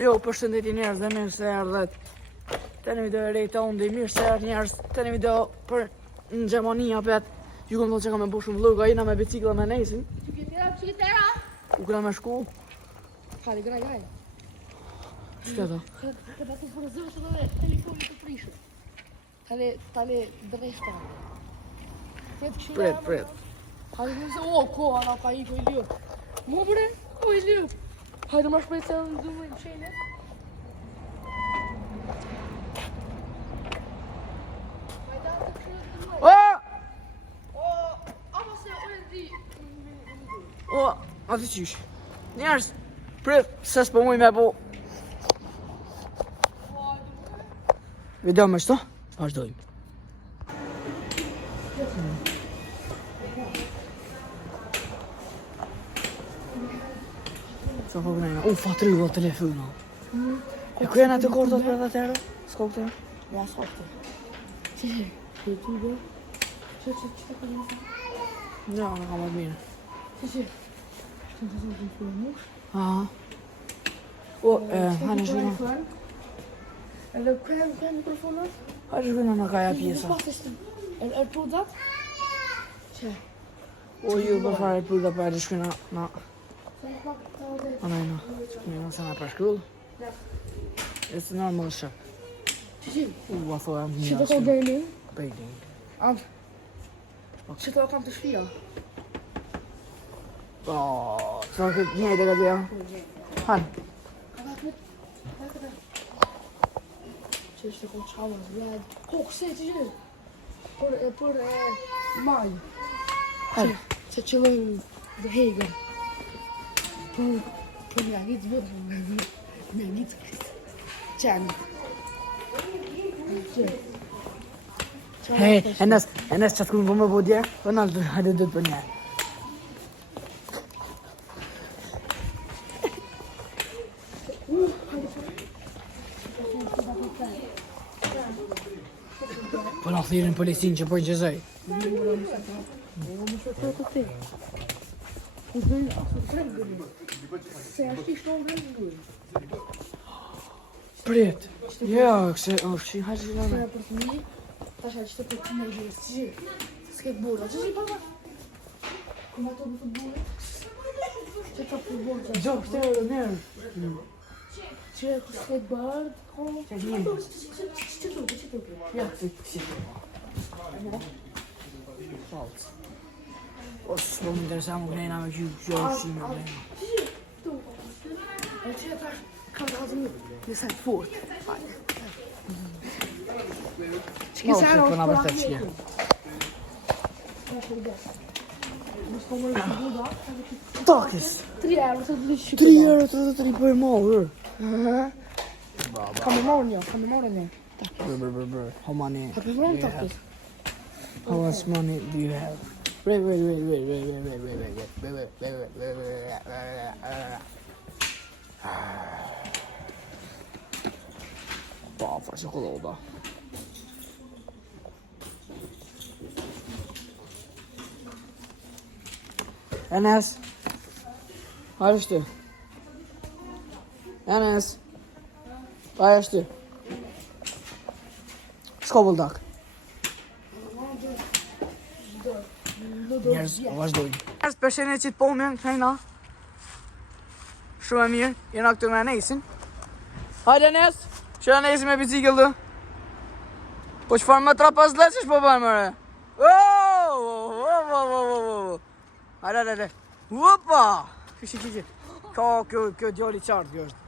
Jo, përshëndetje njerëz dhe mirë se erdhet. Të një video e rejta unë dhe mirë se erdhet njerëz. Të një video për në Gjermania pet. Ju kom thonë që kam e bu shumë vloga, jina me bicikla me nejsin. U këna me shku. Hadi, graj. Qëtë ta? Kada të fërëzësh edhe telefonit të prishë. Tale dreshta. Pret. Hadi më se, ko, ana ka i ko i ljë. Mu bre, ko i ljë. Hajde më shpejt se në dëmë në qene. Hajde atë kështë të duaj. Ama se ojë di. Atë qysh. Njerëz, pret, se s'po muj me po. Video me shto, vazhdojmë. Sa po kënajna, fatry do telefona. E ku janë atë kortat për atë herë? S'ka këtë? Ja, s'kofte. Që të do? Që të këllë? Ja, në kam atë mirë. Që të të mush? Aha. Hajnë shvina. Edhe kërë mikrofonat? Hajnë shvina në kaja pjesa. E prudat? Që? Ju për fare pruda për hajnë shvina na. Anajna, shkënjë nëse nga për shkull. It's normal shop. Që? A thoja më Që të ka Berlin? Berlin. Që të kam të shpia? Sa këtë njëjtë e këtë ja. Hanë. Që është të kom qamën zbjad. Këse që që? Për maj. Që qëllën dhe hegër. Për një angitë vëtë, një angitë qenë. Hej, Enes që të këmë për më bodje, për nalë hajde dhëtë për njerë. Për në thirin polisin që pojnë qëzoj. Se ashtë i shtonë gërë. Prit, ja, këse, shi hajtë që Se në. për të mi, tash a që të për të me gjërës, që s'ke burra, që që përma? Këma të për burra? Që të për burra? Gjo, këtë e njerë. Që s'ke bardë? Që një. Që të? Ja, që të. Falcë. O, s'po më interesa më kënejna me që është me kënejna. E që tash kam të hazë një sajtë fort. Që Mo, që përna vërtet që një. Takis! 3 euro të të shqipë. 3 euro të të të për morë. Kam e marrë një. Brr. How money? Ka për marrë në takis. How much money do you have? Wait. Fa chocolade. Enes. Waar is die? Enes. Waar is die? Skobbeldak. Njerëz, vazhdojnë. Njerëz, përshene që të po me në kënejna. Shumë e mirë, jena këtu me Enesin. Hajde Enes, që Enesi me bicikl të. Po që farë më trapas leqesh po bërë mëre. Hajde. Upa! Kështë. Ka kjo djali qartë kjo është.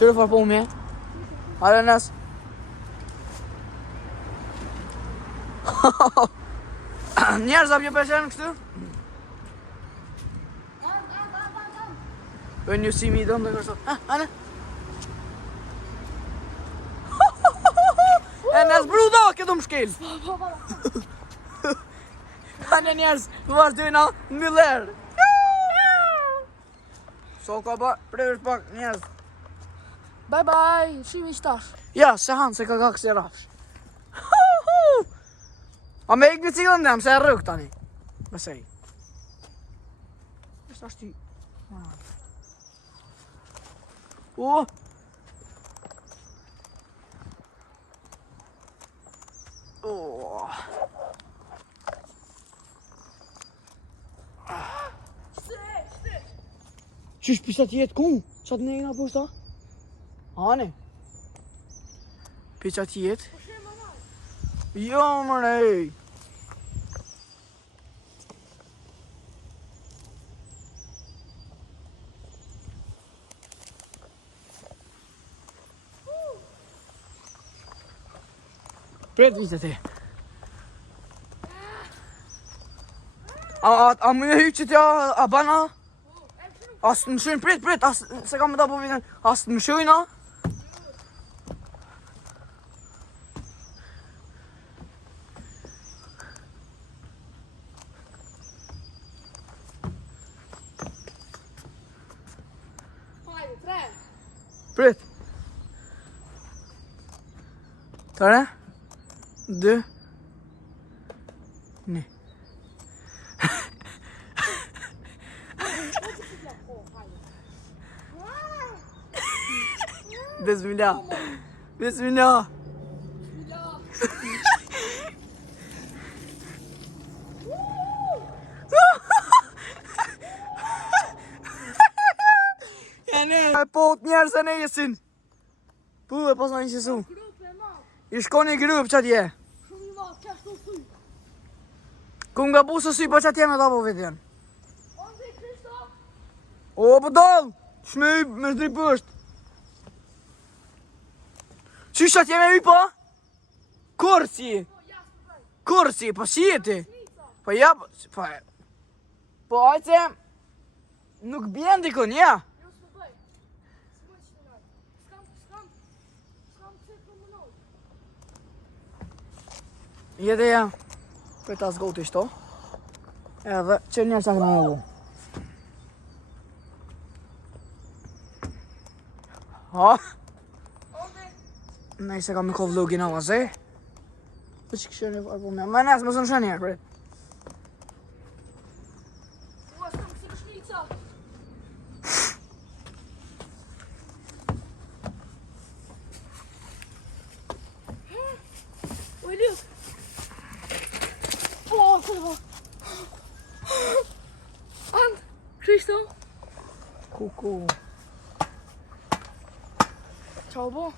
Qërë farë po me? Hajde Enes. Njerëz apje peshen kështu? When you see me don't do kështu. Hane? Enes bruda, këtë më shkel. Hane njerëz, vazhdojna në millerë. So ka ba, prejsh pak njerëz. Bye, shimi shtash. Ja, se hanë, se ka kësi rafsh. A me ik biciklën dem, se e rrëk tani. Besej. Është ashtu. O! O! Qysh pisa t'jetë ku? Qatë nejna poshta? Hane? Pisa t'jetë? Jo, mërej! Pret vite ti. A më hyj që t'ja a bana? Asë në shujnë prit, se kam me ta po vitën. Asë në shujnë, a? Prit. Tare? 2 1 Bismillah. Bismillah. E po të njerës e nejesin. Po e pas në një qësu. I shko një grup që atje. Ku nga busë sy po që atje me ta po vidjen. O po dal. Shme me shdri pësht. Qysh atje me i po? Kursi. Kursi, po si e ti? Po ja, po ajce. Nuk bjen dikun, ja. Jede ja, për ta zgoti shto, edhe që njerë që këna edhe. Ha? Nej se kam i ko vlogin ava zë. Për që këshë një farë po me, me nesë më së në shë njerë, bre. Kristo? Kuku. Qa bo?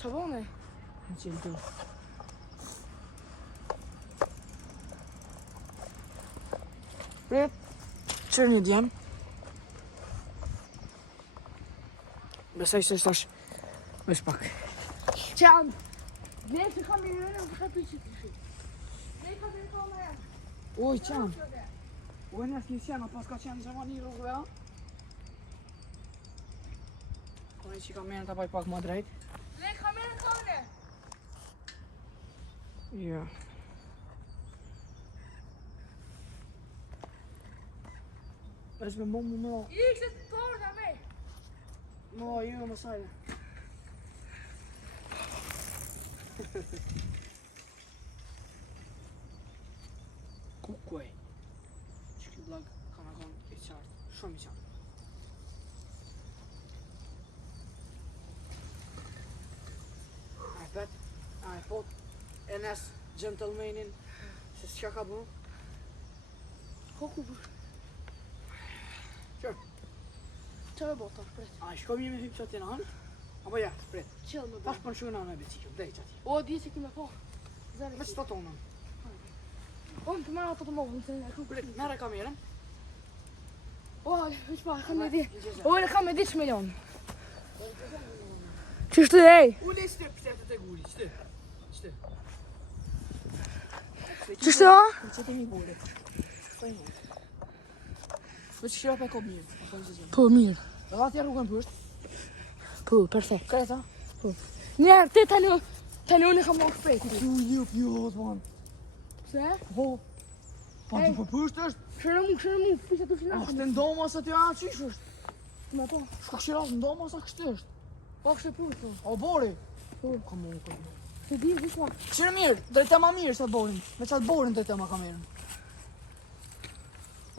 Qa bo ne? Në qilë tu. Prit, qërë një djem. Besoj se shtash vesh pak. Qan! Ne që kam i rënë, më shkatu që të shi. Ne ka të rëto me e. Oj, qan. Oj, nërë t'ki qenë, pas ka qenë gjemani rrugëve, a? Kone që kamerën t'a baj pak më drejt. Le kamerën tone! Ja. Vesh me më më. I kështë të torë në me! Mo, ju më sajnë. Kukuj. Që këtë vlog ka me konë i qartë, shumë i qartë. A e pot, NS gentlemanin, se s'qa ka bu? Koku për. Qërë? Qa e bota, pret. A shko mi me hypë që atë në anë? Apo ja, pret. Qëllë me Tash bota. për në shugën anë e bicikëm, dhej që ati. O, di se kime po. Zare Me që të tonën? O, në të marrë ato të mohën, se në kam. Pret, mere kamerën. O, veç pa, kam e di. Gjezë. O, në kam e di që milion. Qështë e? Ule s'te pështetë të guri, qëtë? Qëtë? Qështë e? Që të mi bore. Veç shira për kopë mirë, apo në gjezë. Po, mirë. Dhe atje rrugën pësht. Po, perfekt. Kreta? Njerë, te tani unë kam lakë fejtë. Ju, të banë. Se? Ho. Pa Ej. të për pësht është. Shërë mu, pisë të filatë. Ashtë të ndoma sa t'ja qish është. Me po. Shko këshirat ndoma sa kështë është. Po, kështë e purë, po. O bori. Po. Kamu, kamu. Se di, vishma. Këshirë mirë, drejtema mirë sa të borin. Me qatë borin drejtema kamerën.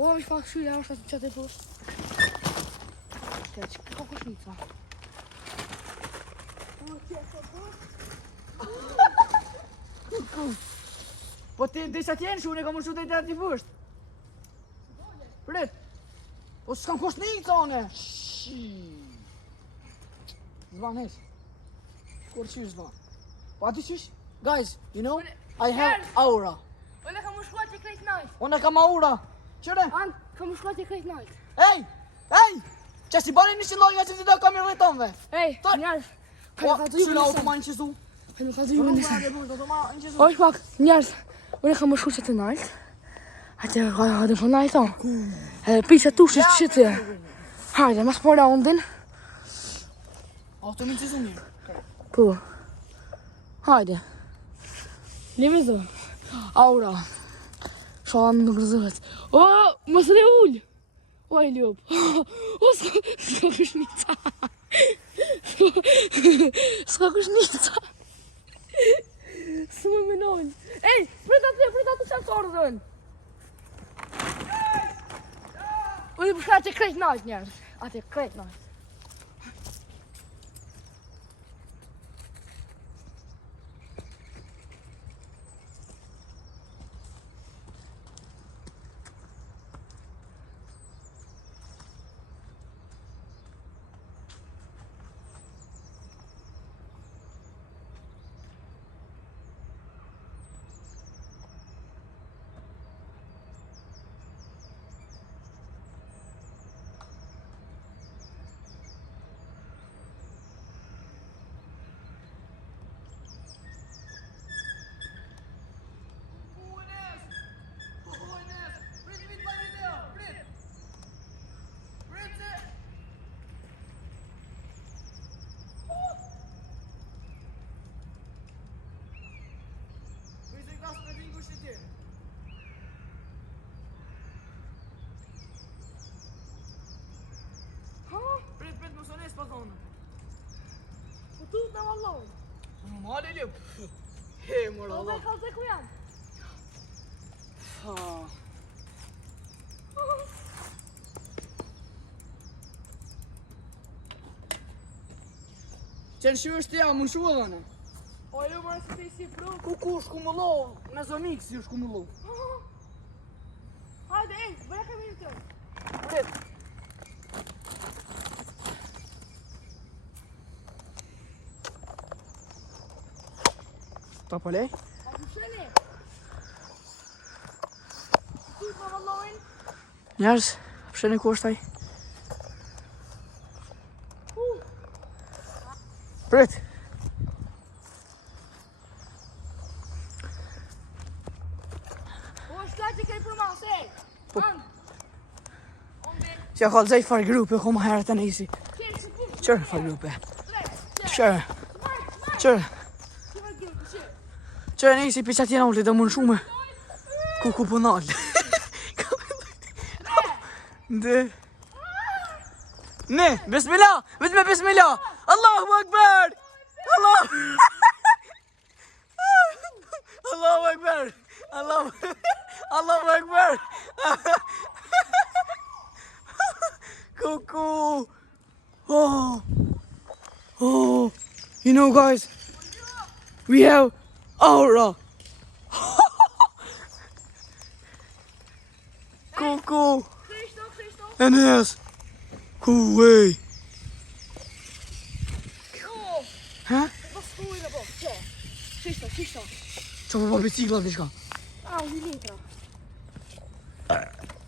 O, mi shpak shyra është atë qatë e poshtë. Që kokoshnica. Po ti disa tjenë shu, unë e kam ushu të i të ati fësht. Prit. Po s'kam koshnica, one. Zvan hes. Kur qysh zvan. Po ati qysh? Guys, you know, I have aura. Unë kam u shkuat e krejt najt. Unë e kam aura. Qëre? Anë, kam u shkuat e krejt najt. Ej! Ej! Që si bani një shiloja që si do kam i rritonve. Ej, njerës. Po, shila u këma në qësu. Hajde ka të ju në sen. O, shpak, njerës. Unë kam u shkuat e najt. Hajde, hajde po najt o. Pisa tushit qëtë. Hajde, mas po raundin. O, të minë qësu një. Po. Hajde. Leve zë. Aura. Shala nuk rëzëhet. O, më së dhe ullë. O, e ljop. O, s'ka kushnica. S'ka kushnica. Së më menojnë. Ej, prita të sensorë dhenë. Unë i përshka që krejt najt njerës. Ate krejt najt. Prit, më sones pa thonë. Po tu të vallohen. Më mali lip. He, mërë Po dhe Allah. kalze ku jam. Qenë shu është ja, më shu edhe në. O, jo mërë se të i si pru. Ku shkumulloh, në zonik si shkumulloh. Hajde, ej, bëja kemi në të. Prit. Ta pëlej? A ku shëni? Tu të vallohen. Njerës, pësheni ku është taj? Prit. O, shka që kej për mas, ej. Anë. Ondi. Që ka lëzaj farë grupe, ku më herët e nëjsi. Kej që push. Qërë farë grupe? Tre. Qërë? Smart. Qërë? Që më gjurë, që? Qërë nëjsi për qatë jena ulli dhe mund shume. Ku punallë. Ndë. Ne, bismillah, vetëm bismillah. Allahu Akbar. Allahu Akbar. Allahu Akbar. Cuckoo. Oh. You know, guys, we have aura. Cuckoo. Krishto. Enes. Cool way. O, Hä? do s'kujnë po, që? Krishto. Qa për pa bicikla të shka? A, u litra.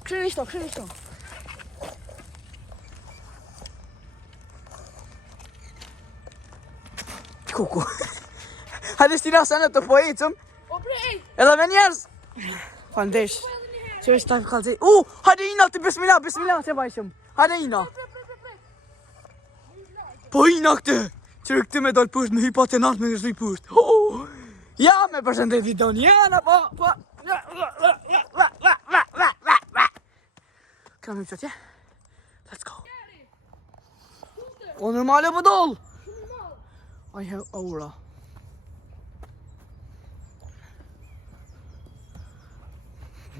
Krishto. Kuku. Hajde stina se në të po ecëm. O, bre, ej. Edhe me njerës. Falndesh. Që është taj kalzej. Hajde ina të bismillah që bajshëm. Hajde ina. Po ina këtë. Qërë këtë me dalë pusht me hypat e nartë me nështë pusht. Ja me përshëndet vidon. Jena po. Kam i qëtje. Let's go. O normale po dollë. I have aura.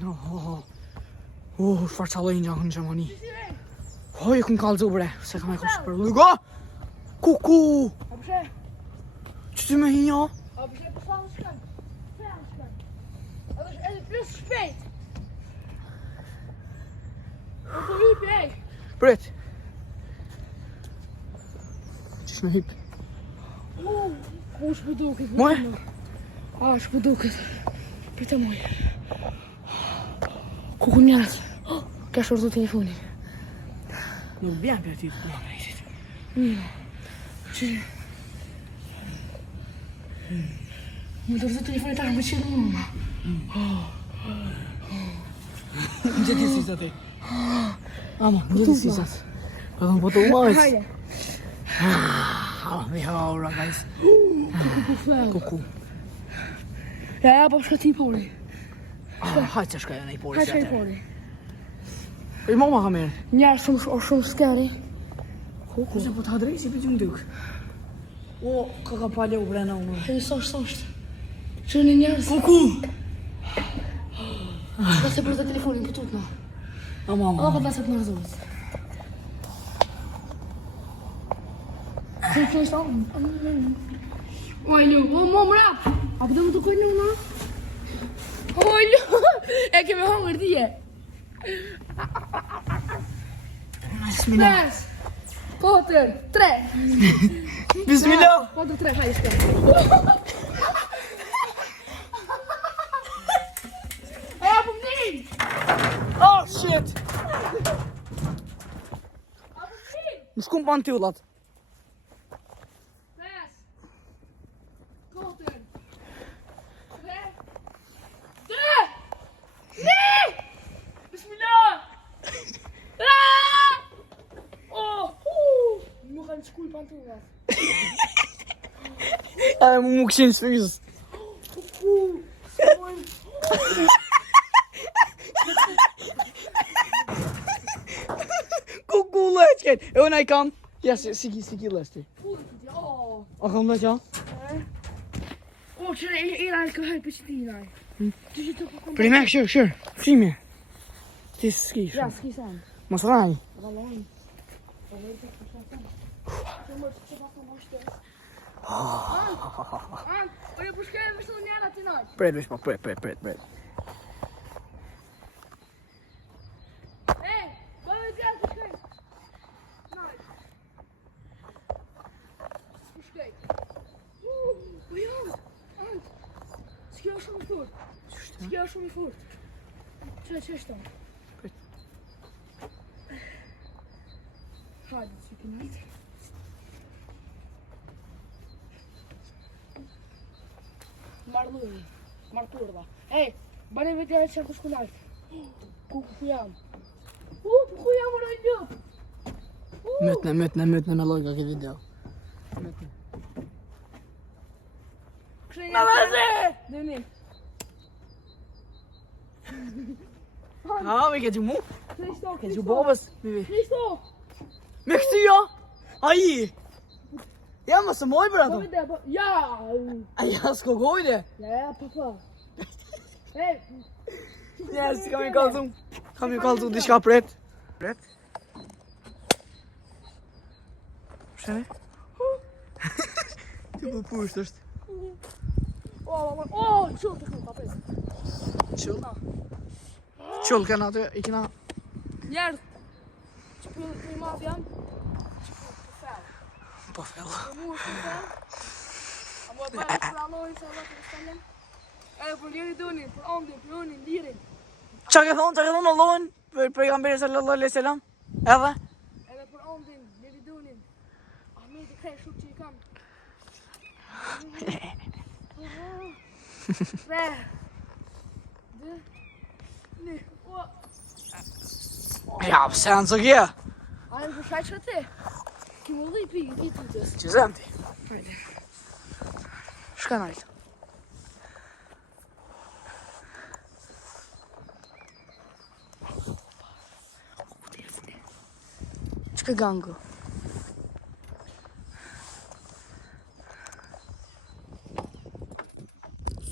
No. Çfarë çallojnë në Gjermani? Oj, kun kallzu bre, se kam e kom super lugo. Kuku. A pse? Ç'ti më hinja? A pse po sa shkon? Edhe plus shpejt. O po hip ej. Prit. Ç'sh më hip? Shpëduket. Moj? Shpëduket. Pita moj. Kuku njerës. Ka shortu telefonin. Nuk bjen për ti. Më dërëzë telefonit ta më qenë më. Në gjeti sisat e. Ama, në gjeti sisat. Ka dhëmë po të umajt. Hajde. Mi haura, guys. Kuku. Ja, po shka ti pori. Hajtë që shka janë i pori. Shka i pori. I mama ka merë. Njerë shumë skeri. Kuku. Se po të hadrej si për të më duk. O, ka pale u brena unë. E sosht. Që një njerës. Kuku. Shka se për të telefonin për tutna. Ama. O, për të laset në rëzovës. Se që është oj, Lu, o, më mrap. A këtë më të kujnë në? Oj, Lu, e keme hongër tije. Bismillah. 4, 3. Bismillah. 4, 3, hajde shka. E, po më din. Oh, shit. A po më din. Më shkum pa në tjullat. 5, 4, 3, 2, 1. Bismillah. Më kanë shkull pantullat. Më këshin sfyz. Kuku leçken. E unë i kam. Ja, si ki lesti. A kam dhe qa? O, që e rajnë këhaj për që ti naj. Që që të përkom... Primek, shër. Frime. Ti s'ki Ja, shumë. s'ki sen. Mos rani. Valojnë. Po vejtë të kësha që mërë që pasë më shtes. O, jo përshkejnë më shtu njëra ti naj. Pret, vesh pa, pret. E, bëve gjallë të shkejnë. Naj. Përshkejnë. Po jo, s'kjo shumë i furt. S'kjo shumë i furt. Që është ta? Hajde, që ki najtë. Marturda. Ej, bane vetë e që të shkullajtë. Ku jam? Ku jam më rojnë ljop? Mytne me lojka këtë video. Në vazhe! Demi. Ha, me këtë mu? Kristo, Këtë ju bobës. Kristo! Me këtë jo? Aji. Ja, më së moj për ato. Po vete, po... Ja! Aja, s'ko gojde. Ja, papa. Ej, Ja, si kam i kalzum. Kam i kalzum, di shka pret. Pret? Shene? Ti po pusht është. o, qëllë të shumë, papet. Qull kanë atë, i kena... Njerë, që për i madh jam, që për fel. Po fel. Mu është për fel. A mu e bërë për Allahin, se Allah të rësallem. Edhe për njëri dunin, për ondin, për unin, lirin. Qa ke thonë Allahun? Për pejgamberi sallallahu alaihi wasallam? Edhe? Edhe për ondin, njëri dunin. Ahmet i krej shuk që i kam. 3, 2, 1, Ja, pse janë të kje? a e më përshaj që ti? Ki më dhej pi, ki të tës. Që zem ti? Hajde. Shka najtë? Qëka gangu?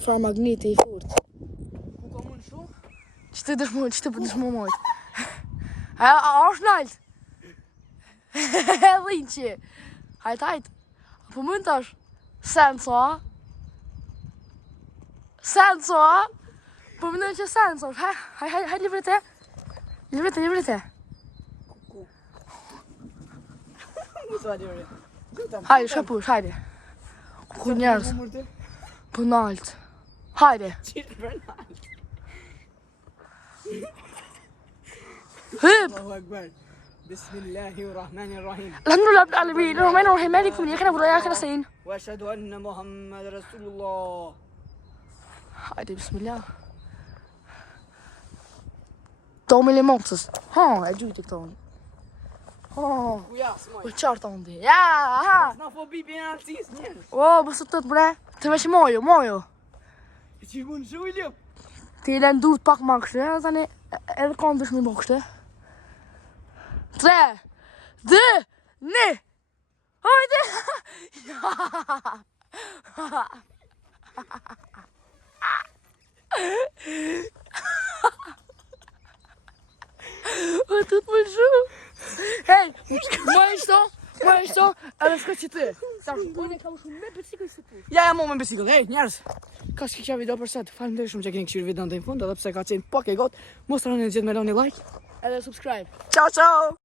Fra magneti i furt. Ku ka mund shumë? Që të dëshmojt, që të për dëshmojt. A është nalt? Linqi. Hajt. Po mund tash. Senso, a? Senso, a? Po mendoj që senso. Haj livre te. Livre te. Hajde, shkapush, hajde. Ku njerëz. Po nalt. Hajde. Hyp. Allahu Akbar. Bismillahirrahmanirrahim. Alhamdulillah rabbil alamin. Rahman rahim malik kulli kana wala yakhir sayin. Wa ashhadu anna Muhammad Rasulullah. Hajde, bismillah. Tomi le montës. Ha, e gjujti këto. Ha. Ku ja, smoj. Po qartë ondi. Ja, ha. Na fobi penaltis njerëz. O, bësë të bre. Të veç mojo. Që mund shulju? Ti len duhet pak ma kështë, tani edhe kanë dëshmi më kështë. 3, 2, 1. Hajde! O, të më shumë. Hej, ma ishto, edhe shko që ty. Unë kam shumë me bicikl së push. Ja, mo me bicikl. Hej, njerëz. Ka shkikja video për sot. Faleminderit shumë që keni këshirë videon të në fund, edhe pse ka qenë pak e gotë. Mos të rani gjithë me loni like. Edhe subscribe. Ciao, ciao!